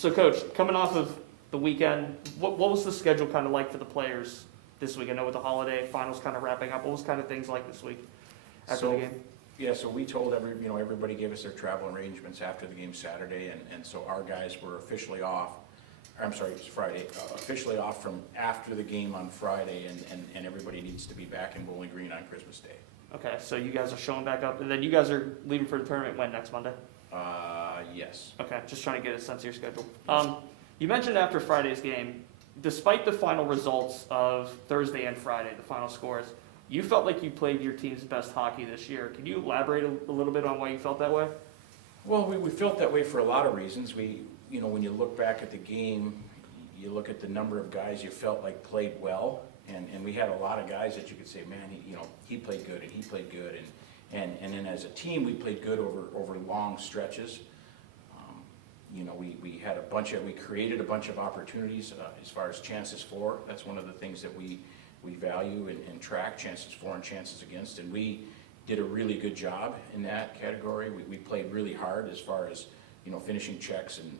So, Coach, coming off of the weekend, what was the schedule kind of like for the players this week? I know with the holiday finals kind of wrapping up, what was kind of things like this week after the game? Yeah, so we told everybody gave us their travel arrangements after the game Saturday, and so our guys were officially off. I'm sorry, it was Friday. Officially off from after the game on Friday, and everybody needs to be back in Bowling Green on Christmas Day. Okay, so you guys are showing back up, and then you guys are leaving for the tournament when, next Monday? Yes. Okay, just trying to get a sense of your schedule. You mentioned after Friday's game, despite the final results of Thursday and Friday, the final scores, you felt like you played your team's best hockey this year. Can you elaborate a little bit on why you felt that way? Well, we felt that way for a lot of reasons. When you look back at the game, you look at the number of guys you felt like played well, and we had a lot of guys that you could say, man, he played good, and he played good, and then as a team, we played good over long stretches. We created a bunch of opportunities as far as chances for. That's one of the things that we value and track, chances for and chances against, and we did a really good job in that category. We played really hard as far as finishing checks and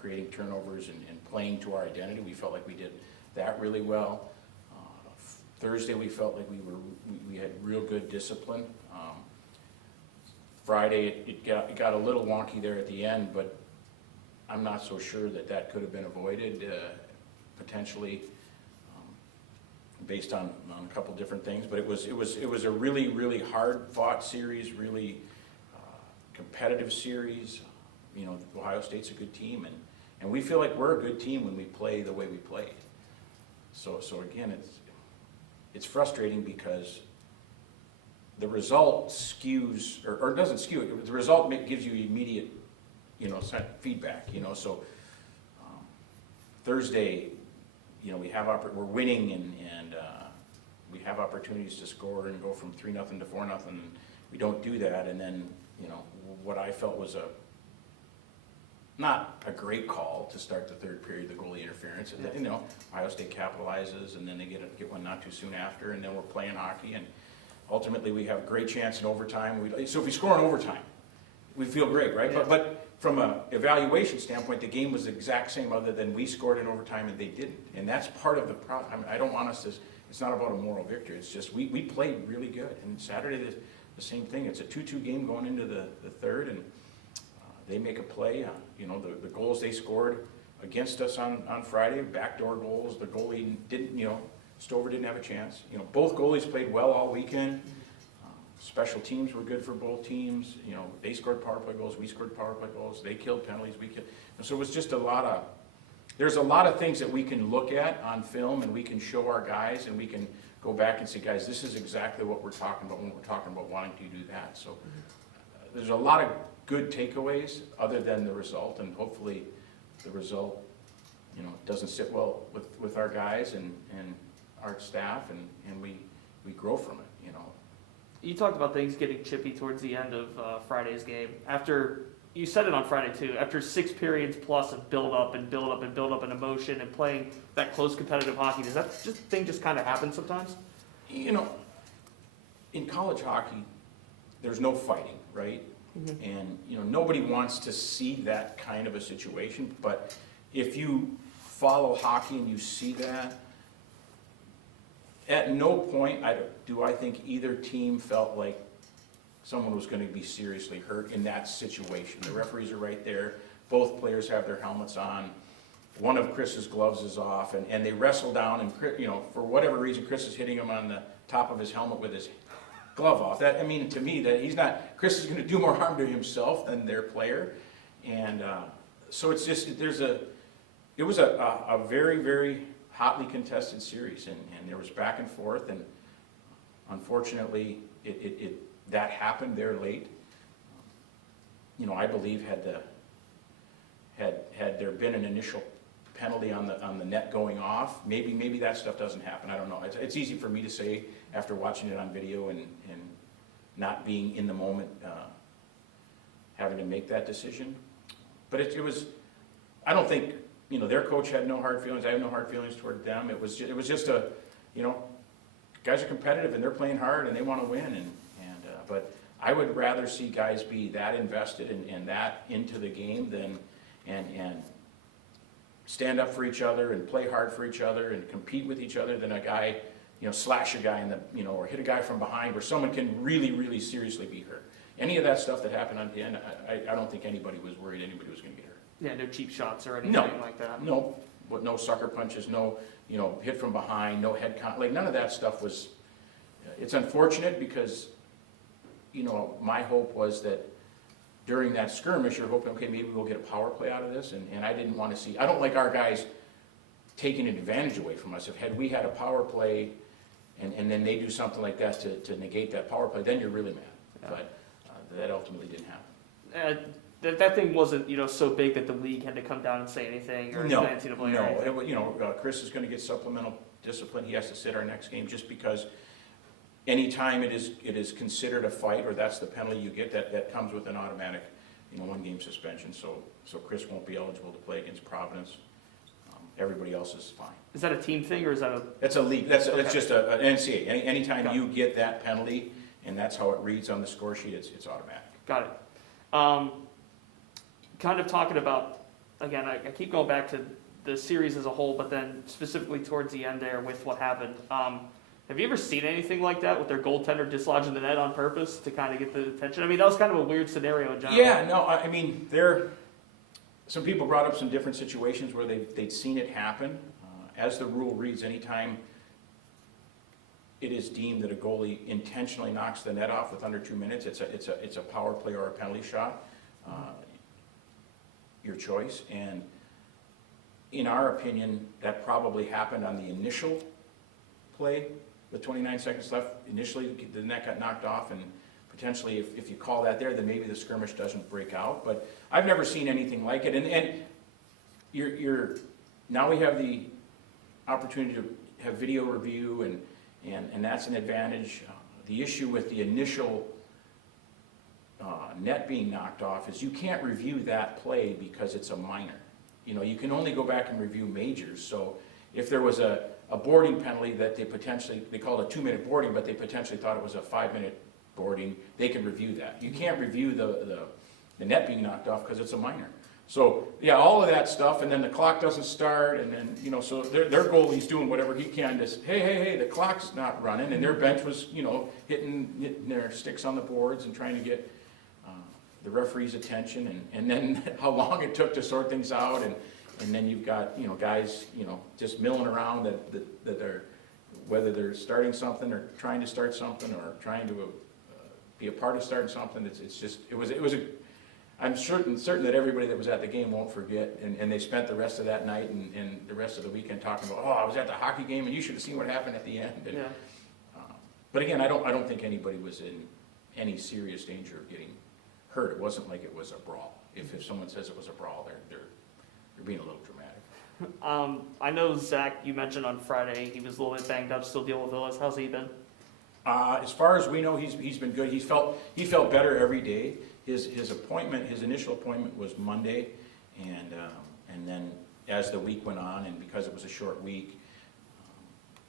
creating turnovers and playing to our identity. We felt like we did that really well. Thursday we felt like we had real good discipline. Friday it got a little wonky there at the end, but I'm not so sure that could have been avoided potentially based on a couple different things. But it was a really hard fought series, really competitive series. Ohio State's a good team, and we feel like we're a good team when we play the way we played. So again, it's frustrating because the result skews, or doesn't skew it. The result gives you immediate, feedback. So Thursday, we're winning and we have opportunities to score and go from 3-0 to 4-0. We don't do that, and then what I felt was not a great call to start the third period, the goalie interference, and then Ohio State capitalizes, and then they get one not too soon after, and then we're playing hockey, and ultimately we have a great chance in overtime. So if we score in overtime, we feel great, right? Yeah. But from an evaluation standpoint, the game was the exact same, other than we scored in overtime and they didn't, and that's part of the problem. I don't want us to. It's not about a moral victory. It's just we played really good, and Saturday the same thing. It's a 2-2 game going into the third, and they make a play. The goals they scored against us on Friday, backdoor goals. The goalie didn't, Stover didn't have a chance. Both goalies played well all weekend. Special teams were good for both teams. They scored power play goals. We scored power play goals. They killed penalties. We killed. So it was just there's a lot of things that we can look at on film, and we can show our guys, and we can go back and say, guys, this is exactly what we're talking about when we're talking about wanting to do that. So there's a lot of good takeaways other than the result, and hopefully the result doesn't sit well with our guys and our staff, and we grow from it. You talked about things getting chippy towards the end of Friday's game. You said it on Friday too, after 6 periods plus of build up and emotion and playing that close competitive hockey, does that thing just kind of happen sometimes? In college hockey, there's no fighting, right? Mm-hmm. And nobody wants to see that kind of a situation, but if you follow hockey and you see that, at no point do I think either team felt like someone was going to be seriously hurt in that situation. The referees are right there. Both players have their helmets on. One of Chris's gloves is off, and they wrestle down, and for whatever reason, Chris is hitting him on the top of his helmet with his glove off. To me, that Chris is going to do more harm to himself than their player, and so it's just it was a very, very hotly contested series, and there was back and forth, and unfortunately, that happened there late. I believe had there been an initial penalty on the net going off, maybe that stuff doesn't happen. I don't know. It's easy for me to say after watching it on video and not being in the moment, having to make that decision. But it was. I don't think their coach had no hard feelings. I have no hard feelings toward them. It was just guys are competitive and they're playing hard and they want to win, but I would rather see guys be that invested and that into the game than stand up for each other and play hard for each other and compete with each other than a guy, slash a guy in the, or hit a guy from behind where someone can really, really seriously be hurt. Any of that stuff that happened on the end, I don't think anybody was worried anybody was going to get hurt. Yeah, no cheap shots or anything No. like that. No, but no sucker punches, no, hit from behind, no head count, like none of that stuff was, it's unfortunate because, my hope was that during that skirmish, you're hoping, okay, maybe we'll get a power play out of this, and I didn't want to see, I don't like our guys taking advantage away from us. If we had a power play and then they do something like that to negate that power play, then you're really mad. Yeah. But that ultimately didn't happen. That thing wasn't, so big that the league had to come down and say anything or No, the NCAA or anything. Chris is going to get supplemental discipline. He has to sit our next game just because anytime it is considered a fight or that's the penalty you get, that comes with an automatic, 1-game suspension. So Chris won't be eligible to play against Providence. Everybody else is fine. Is that a team thing or is that a? That's a league. That's just an NCAA. Anytime Got you get that penalty, and that's how it reads on the score sheet, it's automatic. Got it. Kind of talking about, again, I keep going back to the series as a whole, but then specifically towards the end there with what happened. Have you ever seen anything like that with their goaltender dislodging the net on purpose to kind of get the attention? I mean, that was kind of a weird scenario in general. Yeah, no, I mean, some people brought up some different situations where they'd seen it happen. As the rule reads, anytime it is deemed that a goalie intentionally knocks the net off with under 2 minutes, it's a power play or a penalty shot. Your choice. And in our opinion, that probably happened on the initial play with 29 seconds left. Initially, the net got knocked off, and potentially if you call that there, then maybe the skirmish doesn't break out. But I've never seen anything like it. And now we have the opportunity to have video review, and that's an advantage. The issue with the initial net being knocked off is you can't review that play because it's a minor. You can only go back and review majors. So if there was a boarding penalty that they called a 2-minute boarding, but they potentially thought it was a 5-minute boarding, they can review that. You can't review the net being knocked off because it's a minor. So yeah, all of that stuff, and then the clock doesn't start, and then so their goalie's doing whatever he can to hey, the clock's not running, and their bench was hitting their sticks on the boards and trying to get the referee's attention, and then how long it took to sort things out, and then you've got guys just milling around that are, whether they're starting something or trying to start something or trying to be a part of starting something. I'm certain that everybody that was at the game won't forget, and they spent the rest of that night and the rest of the weekend talking about, I was at the hockey game and you should have seen what happened at the end. And, Yeah. But again, I don't think anybody was in any serious danger of getting hurt. It wasn't like it was a brawl. If someone says it was a brawl, they're being a little dramatic. I know, Zach, you mentioned on Friday he was a little bit banged up, still dealing with illness. How's he been? As far as we know, he's been good. He felt better every day. His initial appointment was Monday, and then as the week went on, and because it was a short week,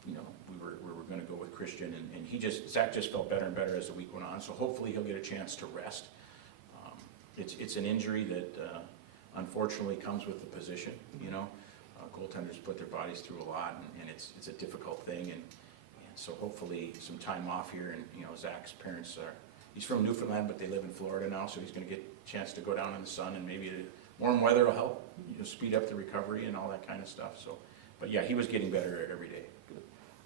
we were going to go with Christian, and Zach just felt better and better as the week went on. So hopefully he'll get a chance to rest. It's an injury that unfortunately comes with the position. Goaltenders put their bodies through a lot, and it's a difficult thing, and so hopefully some time off here. And Zach's parents he's from Newfoundland, but they live in Florida now, so he's going to get a chance to go down in the sun, and maybe the warm weather will help speed up the recovery and all that kind of stuff. So, but yeah, he was getting better every day.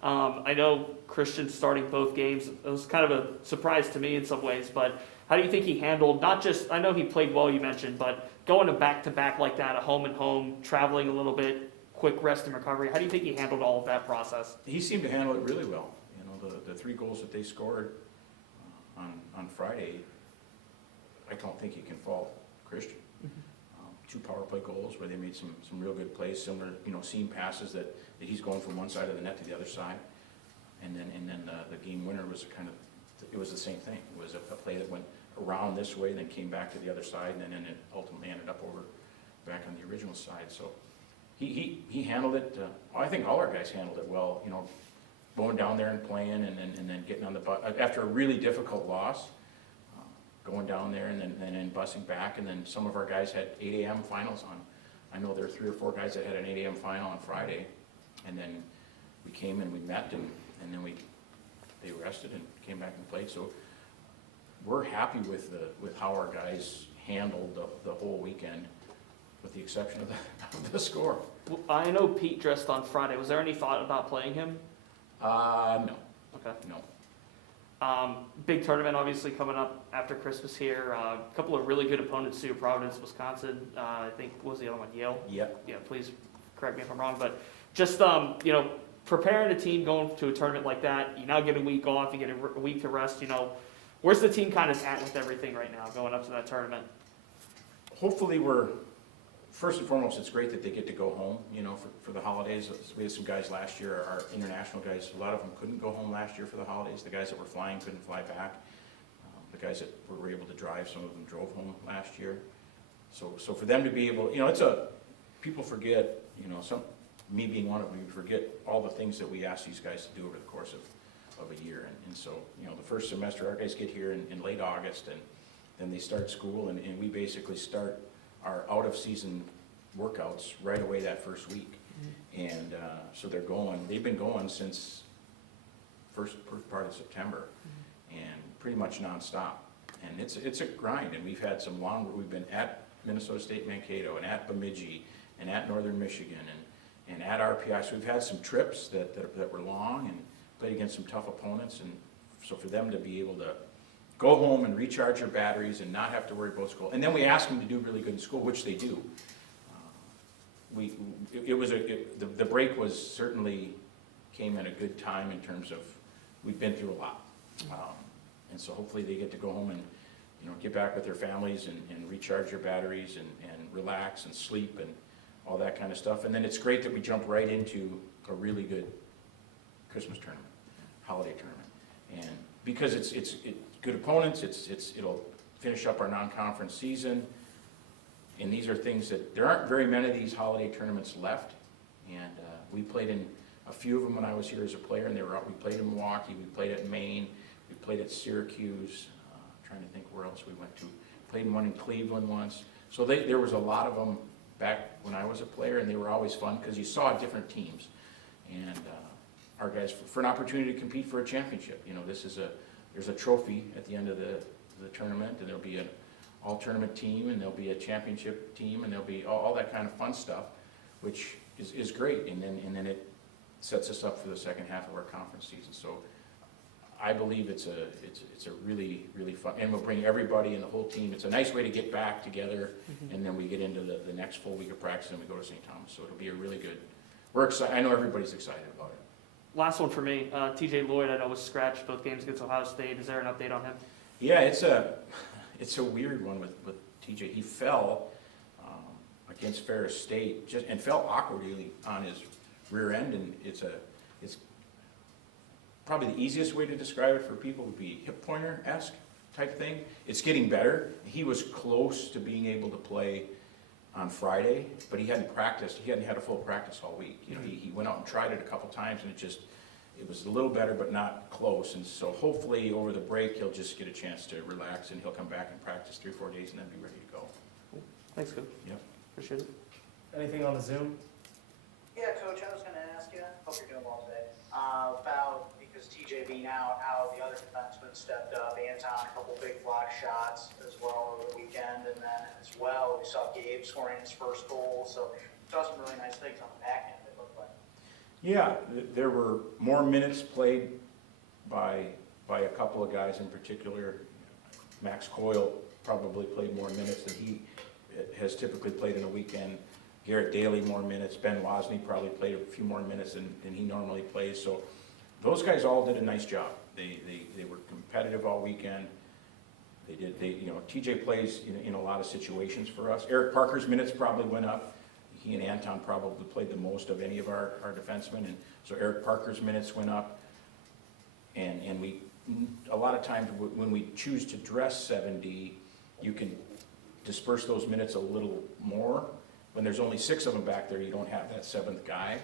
I know Christian starting both games. It was kind of a surprise to me in some ways, but how do you think he handled, not just, I know he played well, you mentioned, but going to back like that, a home and home, traveling a little bit, quick rest and recovery, how do you think he handled all of that process? He seemed to handle it really well. The 3 goals that they scored on Friday, I don't think you can fault Christian. 2 power play goals where they made some real good plays, similar, seam passes that he's going from one side of the net to the other side. And then the game winner was it was the same thing. It was a play that went around this way, then came back to the other side, and then it ultimately ended up over back on the original side. So he handled it. I think all our guys handled it well. Going down there and playing, and then getting on the bus after a really difficult loss. Going down there and then busing back, and then some of our guys had 8 a.m. finals I know there were 3 or 4 guys that had an 8 a.m. final on Friday, and then we came and we met, and then they rested and came back and played. So we're happy with how our guys handled the whole weekend, with the exception of the score. Well, I know Pete dressed on Friday. Was there any thought about playing him? No. Okay. No. Big tournament obviously coming up after Christmas here. A couple of really good opponents too. Providence, Wisconsin. I think, what was the other one? Yale? Yep. Yeah, please correct me if I'm wrong. But just, preparing a team going to a tournament like that, you now get a week off, you get a week to rest, where's the team kind of at with everything right now going up to that tournament? Hopefully first and foremost, it's great that they get to go home, for the holidays. We had some guys last year, our international guys, a lot of them couldn't go home last year for the holidays. The guys that were flying couldn't fly back. The guys that were able to drive, some of them drove home last year. So for them to be able, people forget, me being one of them, we forget all the things that we ask these guys to do over the course of a year. And so, the first semester, our guys get here in late August, and then they start school, and we basically start our out-of-season workouts right away that first week. And so they've been going since first part of September, and pretty much nonstop. And it's a grind, and we've had some we've been at Minnesota State Mankato, and at Bemidji, and at Northern Michigan, and at RPI. So we've had some trips that were long, and played against some tough opponents. And so for them to be able to go home and recharge their batteries and not have to worry about school. And then we ask them to do really good in school, which they do. The break certainly came at a good time in terms of, we've been through a lot. And so hopefully they get to go home and, get back with their families and recharge their batteries and relax and sleep and all that kind of stuff. And then it's great that we jump right into a really good Christmas tournament, holiday tournament. And because it's good opponents, it'll finish up our non-conference season. And these are things that, there aren't very many of these holiday tournaments left. And we played in a few of them when I was here as a player, and we played in Milwaukee, we played at Maine, we played at Syracuse, trying to think where else we went to. Played in one in Cleveland once. So there was a lot of them back when I was a player, and they were always fun because you saw different teams. And our guys, for an opportunity to compete for a championship, there's a trophy at the end of the tournament, and there'll be an all-tournament team, and there'll be a championship team, and there'll be all that kind of fun stuff, which is great. And then it sets us up for the second half of our conference season. So I believe it's a really, really fun, and we'll bring everybody and the whole team. It's a nice way to get back together, and then we get into the next full week of practice, and we go to St. Thomas. So it'll be a really good, we're excited. I know everybody's excited about it. Last one for me. TJ Lloyd, I know, was scratched both games against Ohio State. Is there an update on him? Yeah, it's a weird one with TJ. He fell against Ferris State and fell awkwardly on his rear end, and it's probably the easiest way to describe it for people would be hip pointer-esque type thing. It's getting better. He was close to being able to play on Friday, but he hadn't practiced. He hadn't had a full practice all week. He went out and tried it a couple times, and it was a little better, but not close. And so hopefully over the break, he'll just get a chance to relax, and he'll come back and practice 3 or 4 days and then be ready to go. Cool. Thanks, Coach. Yep. Appreciate it. Anything on the Zoom? Yeah, Coach, I was going to ask you, hope you're doing well today, about, because TJ being out, how the other defensemen stepped up. Anton, a couple big block shots as well over the weekend, and then as well, we saw Gabe scoring his first goal, so saw some really nice things on the back end, it looked like. Yeah, there were more minutes played by a couple of guys in particular. Max Coyle probably played more minutes than he has typically played in a weekend. Garrett Daly more minutes. Ben Wozni probably played a few more minutes than he normally plays. So those guys all did a nice job. They were competitive all weekend. TJ plays in a lot of situations for us. Eric Parker's minutes probably went up. He and Anton probably played the most of any of our defensemen, and so Eric Parker's minutes went up. And a lot of times when we choose to dress 7D, you can disperse those minutes a little more. When there's only 6 of them back there, you don't have that 7th guy.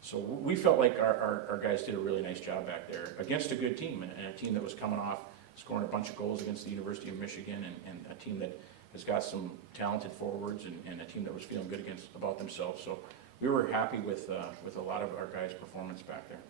So we felt like our guys did a really nice job back there against a good team, and a team that was coming off scoring a bunch of goals against the University of Michigan, and a team that has got some talented forwards, and a team that was feeling good about themselves. So we were happy with a lot of our guys' performance back there.